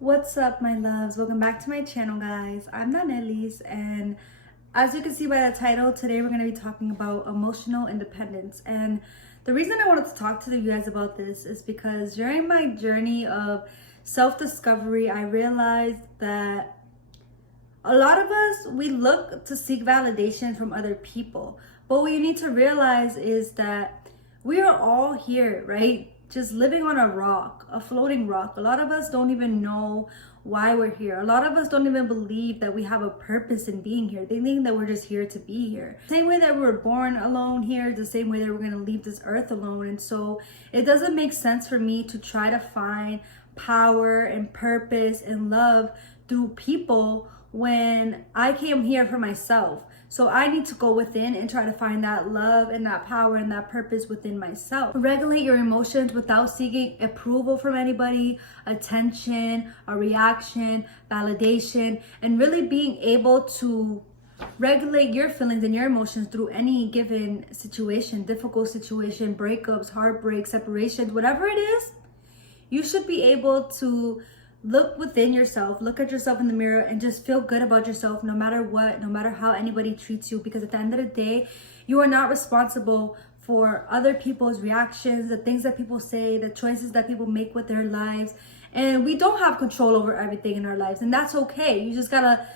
What's up, my loves? Welcome back to my channel, guys. I'm Nanelis, and as you can see by the title, today we're going to be talking about emotional independence. And the reason I wanted to talk to you guys about this is because during my journey of self-discovery, I realized that a lot of us, we look to seek validation from other people. But what you need to realize is that we are all here, right? Just living on a rock, a floating rock. A lot of us don't even know why we're here. A lot of us don't even believe that we have a purpose in being here. They think that we're just here to be here. Same way that we were born alone here, the same way that we're going to leave this earth alone. And so it doesn't make sense for me to try to find power and purpose and love through people when I came here for myself. So I need to go within and try to find that love and that power and that purpose within myself. Regulate your emotions without seeking approval from anybody, attention, a reaction, validation, and really being able to regulate your feelings and your emotions through any given situation, difficult situation, breakups, heartbreak, separations, whatever it is. You should be able to look within yourself, look at yourself in the mirror, and just feel good about yourself no matter what, no matter how anybody treats you. Because at the end of the day, you are not responsible for other people's reactions, the things that people say, the choices that people make with their lives. And we don't have control over everything in our lives, and that's okay. You just gotta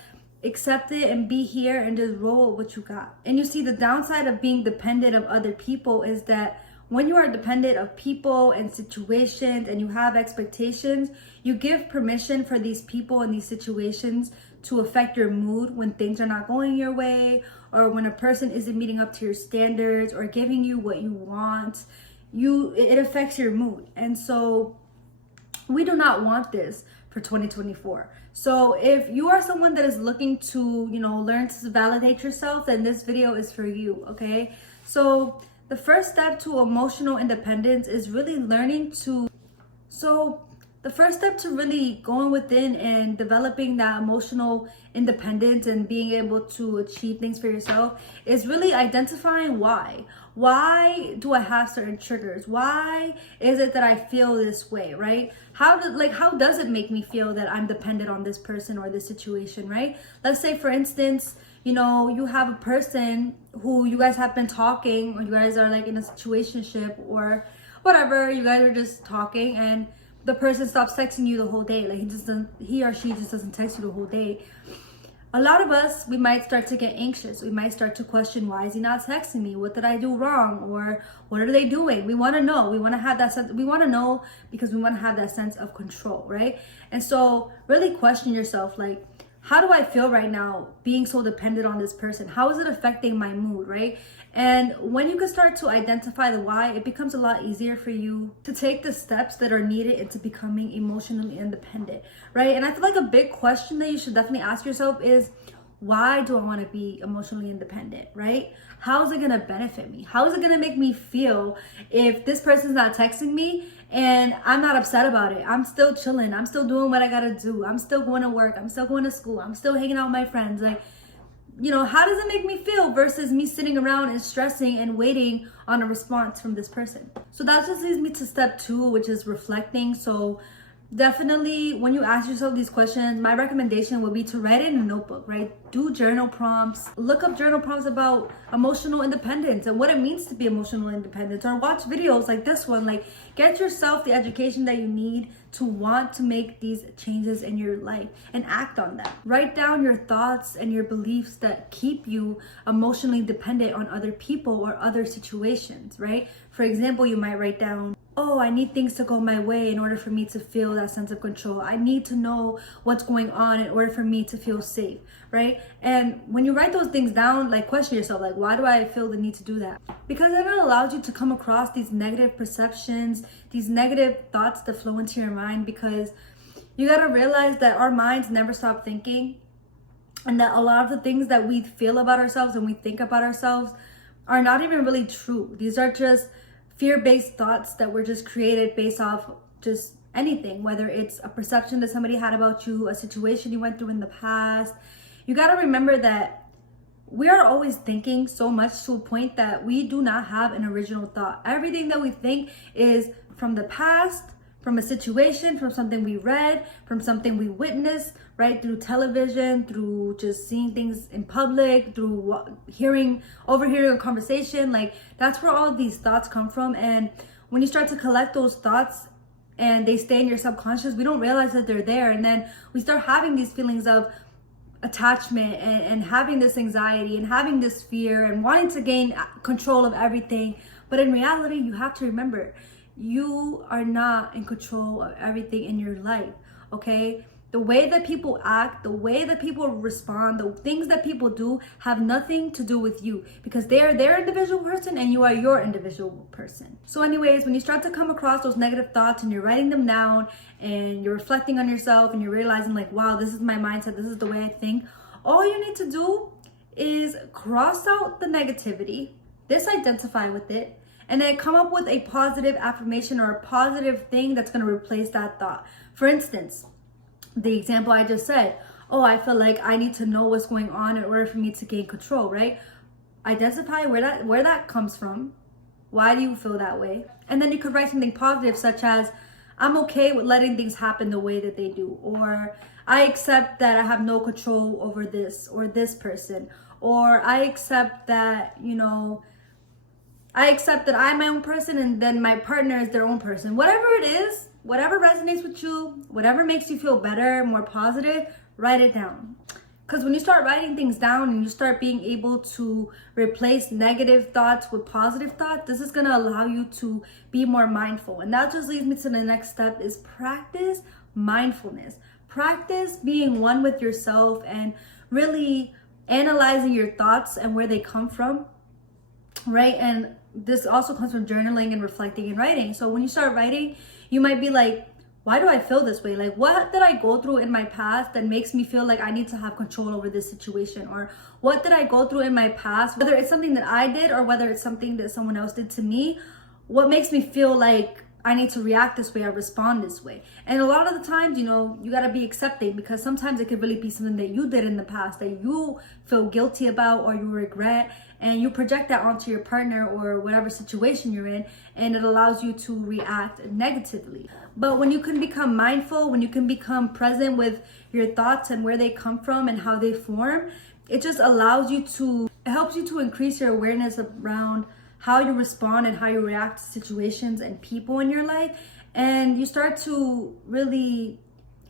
accept it and be here and just roll with what you got. And you see, the downside of being dependent of other people is that when you are dependent of people and situations and you have expectations, you give permission for these people and these situations to affect your mood when things are not going your way, or when a person isn't meeting up to your standards or giving you what you want. It affects your mood. And so we do not want this for 2024. So if you are someone that is looking to, learn to validate yourself, then this video is for you, okay? So the first step to emotional independence is really the first step to really going within and developing that emotional independence and being able to achieve things for yourself is really identifying why. Why do I have certain triggers? Why is it that I feel this way, right? How does it make me feel that I'm dependent on this person or this situation, right? Let's say, for instance, you have a person who you guys have been talking, or you guys are like in a situationship or whatever, you guys are just talking, and the person stops texting you the whole day. Like he or she just doesn't text you the whole day. A lot of us, we might start to get anxious. We might start to question, why is he not texting me? What did I do wrong? Or what are they doing? We want to know. We want to have that sense. We want to know because we want to have that sense of control, right? And so really question yourself, like, how do I feel right now being so dependent on this person? How is it affecting my mood, right? And when you can start to identify the why, it becomes a lot easier for you to take the steps that are needed into becoming emotionally independent, right? And I feel like a big question that you should definitely ask yourself is, why do I want to be emotionally independent, right? How is it going to benefit me? How is it going to make me feel if this person's not texting me and I'm not upset about it? I'm still chilling. I'm still doing what I got to do. I'm still going to work. I'm still going to school. I'm still hanging out with my friends. Like, how does it make me feel versus me sitting around and stressing and waiting on a response from this person? So that just leads me to step 2, which is reflecting. So definitely, when you ask yourself these questions, my recommendation would be to write it in a notebook, right? Do journal prompts. Look up journal prompts about emotional independence and what it means to be emotional independent, or watch videos like this one. Like, get yourself the education that you need to want to make these changes in your life and act on that. Write down your thoughts and your beliefs that keep you emotionally dependent on other people or other situations, right? For example, you might write down, oh, I need things to go my way in order for me to feel that sense of control. I need to know what's going on in order for me to feel safe, right? And when you write those things down, like, question yourself, like, why do I feel the need to do that? Because then it allows you to come across these negative perceptions, these negative thoughts that flow into your mind, because you got to realize that our minds never stop thinking, and that a lot of the things that we feel about ourselves and we think about ourselves are not even really true. These are just fear-based thoughts that were just created based off just anything, whether it's a perception that somebody had about you, a situation you went through in the past. You got to remember that we are always thinking so much to a point that we do not have an original thought. Everything that we think is from the past, from a situation, from something we read, from something we witnessed, right? Through television, through just seeing things in public, through overhearing a conversation. Like, that's where all of these thoughts come from. And when you start to collect those thoughts and they stay in your subconscious, we don't realize that they're there. And then we start having these feelings of attachment and having this anxiety and having this fear and wanting to gain control of everything. But in reality, you have to remember, you are not in control of everything in your life, okay? The way that people act, the way that people respond, the things that people do have nothing to do with you, because they are their individual person and you are your individual person. So anyways, when you start to come across those negative thoughts and you're writing them down and you're reflecting on yourself and you're realizing like, wow, this is my mindset, this is the way I think, all you need to do is cross out the negativity, disidentify with it, and then come up with a positive affirmation or a positive thing that's going to replace that thought. For instance, the example I just said, oh, I feel like I need to know what's going on in order for me to gain control, right? Identify where that comes from. Why do you feel that way? And then you could write something positive, such as, I'm okay with letting things happen the way that they do, or I accept that I have no control over this or this person, or I accept that, I accept that I'm my own person and then my partner is their own person. Whatever it is, whatever resonates with you, whatever makes you feel better, more positive, write it down. Because when you start writing things down and you start being able to replace negative thoughts with positive thoughts, this is going to allow you to be more mindful. And that just leads me to the next step, is practice mindfulness. Practice being one with yourself and really analyzing your thoughts and where they come from, right? And this also comes from journaling and reflecting and writing. So when you start writing, you might be like, why do I feel this way? Like, what did I go through in my past that makes me feel like I need to have control over this situation? Or what did I go through in my past, whether it's something that I did or whether it's something that someone else did to me? What makes me feel like I need to react this way or respond this way? And a lot of the times, you got to be accepting, because sometimes it could really be something that you did in the past that you feel guilty about or you regret, and you project that onto your partner or whatever situation you're in, and it allows you to react negatively. But when you can become mindful, when you can become present with your thoughts and where they come from and how they form, it just allows you to, it helps you to increase your awareness around how you respond and how you react to situations and people in your life. And you start to really,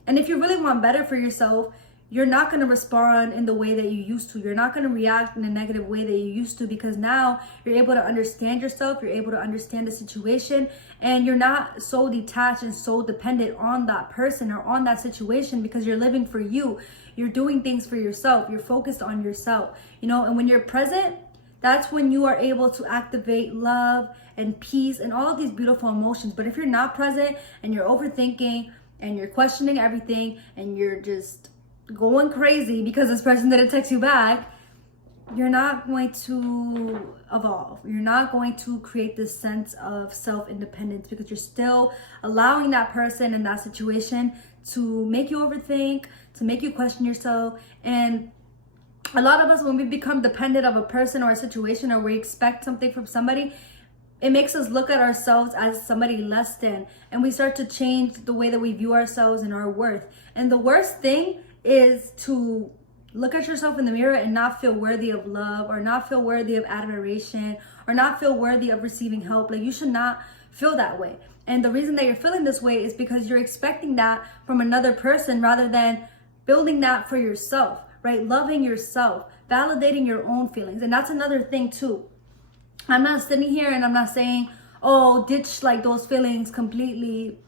and if you really want better for yourself, you're not going to respond in the way that you used to. You're not going to react in a negative way that you used to, because now you're able to understand yourself, you're able to understand the situation, and you're not so detached and so dependent on that person or on that situation, because you're living for you. You're doing things for yourself. You're focused on yourself, and when you're present, that's when you are able to activate love and peace and all of these beautiful emotions. But if you're not present and you're overthinking and you're questioning everything and you're just going crazy because this person didn't text you back, you're not going to evolve. You're not going to create this sense of self-independence, because you're still allowing that person and that situation to make you overthink, to make you question yourself. And a lot of us, when we become dependent of a person or a situation, or we expect something from somebody, it makes us look at ourselves as somebody less than, and we start to change the way that we view ourselves and our worth. And the worst thing is to look at yourself in the mirror and not feel worthy of love, or not feel worthy of admiration, or not feel worthy of receiving help. Like, you should not feel that way. And the reason that you're feeling this way is because you're expecting that from another person rather than building that for yourself, right? Loving yourself, validating your own feelings. And that's another thing too. I'm not sitting here and I'm not saying, oh, ditch like those feelings completely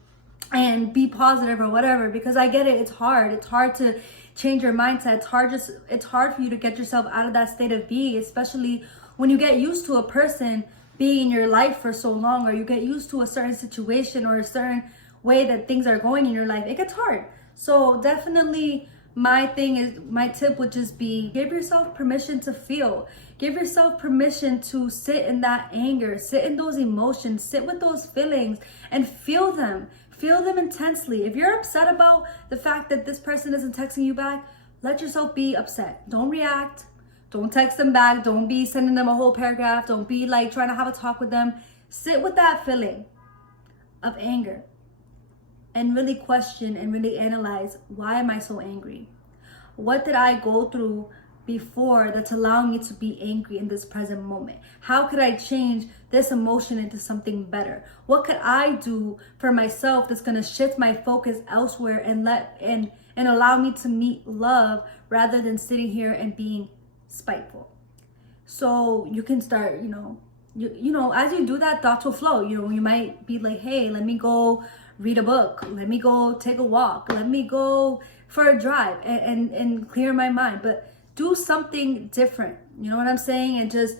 and be positive or whatever, because I get it. It's hard. It's hard to change your mindset. It's hard for you to get yourself out of that state of being, especially when you get used to a person being in your life for so long, or you get used to a certain situation or a certain way that things are going in your life. It gets hard. So definitely my tip would just be, give yourself permission to feel. Give yourself permission to sit in that anger, sit in those emotions, sit with those feelings and feel them. Feel them intensely. If you're upset about the fact that this person isn't texting you back, let yourself be upset. Don't react. Don't text them back. Don't be sending them a whole paragraph. Don't be like trying to have a talk with them. Sit with that feeling of anger. and really question and really analyze, why am I so angry? What did I go through before that's allowing me to be angry in this present moment? How could I change this emotion into something better? What could I do for myself that's going to shift my focus elsewhere and allow me to meet love rather than sitting here and being spiteful? So you can start, as you do that, thoughts will flow. You might be like, hey, let me go read a book. Let me go take a walk. Let me go for a drive and clear my mind. But do something different. You know what I'm saying? And just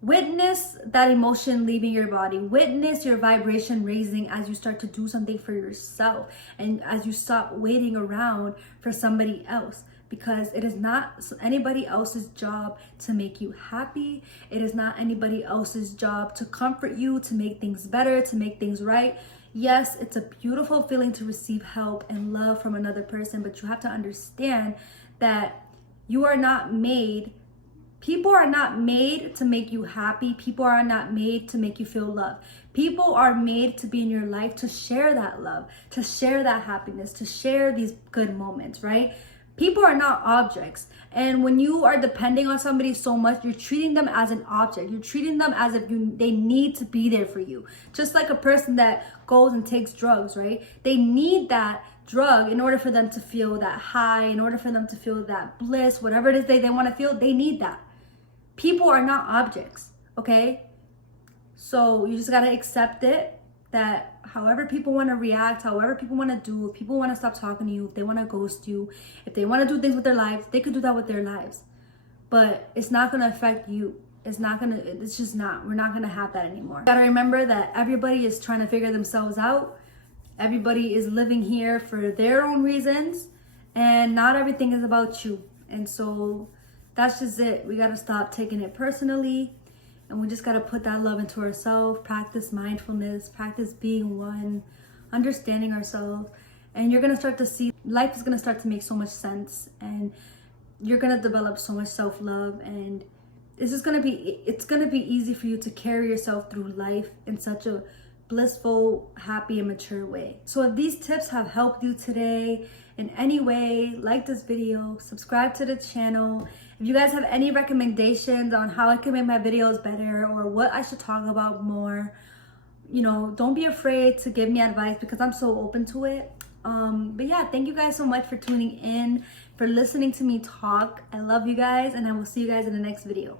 witness that emotion leaving your body. Witness your vibration raising as you start to do something for yourself. And as you stop waiting around for somebody else. Because it is not anybody else's job to make you happy. It is not anybody else's job to comfort you, to make things better, to make things right. Yes, it's a beautiful feeling to receive help and love from another person, but you have to understand that you are not made, people are not made to make you happy. People are not made to make you feel loved. People are made to be in your life to share that love, to share that happiness, to share these good moments, right? People are not objects. And when you are depending on somebody so much, you're treating them as an object. You're treating them as if they need to be there for you. Just like a person that goes and takes drugs, right? They need that drug in order for them to feel that high, in order for them to feel that bliss, whatever it is they want to feel, they need that. People are not objects, okay? So you just got to accept it, that however people want to react, however people want to do, if people want to stop talking to you, if they want to ghost you, if they want to do things with their lives, they could do that with their lives. But it's not going to affect you. It's just not. We're not going to have that anymore. You got to remember that everybody is trying to figure themselves out. Everybody is living here for their own reasons, and not everything is about you. And so that's just it. We got to stop taking it personally. And we just got to put that love into ourselves, practice mindfulness, practice being one, understanding ourselves. And you're going to start to see, life is going to start to make so much sense. And you're going to develop so much self-love. And it's going to be easy for you to carry yourself through life in such a blissful, happy, and mature way. So if these tips have helped you today in any way, like this video, subscribe to the channel. If you guys have any recommendations on how I can make my videos better or what I should talk about more, don't be afraid to give me advice because I'm so open to it. But yeah, thank you guys so much for tuning in, for listening to me talk. I love you guys, and I will see you guys in the next video.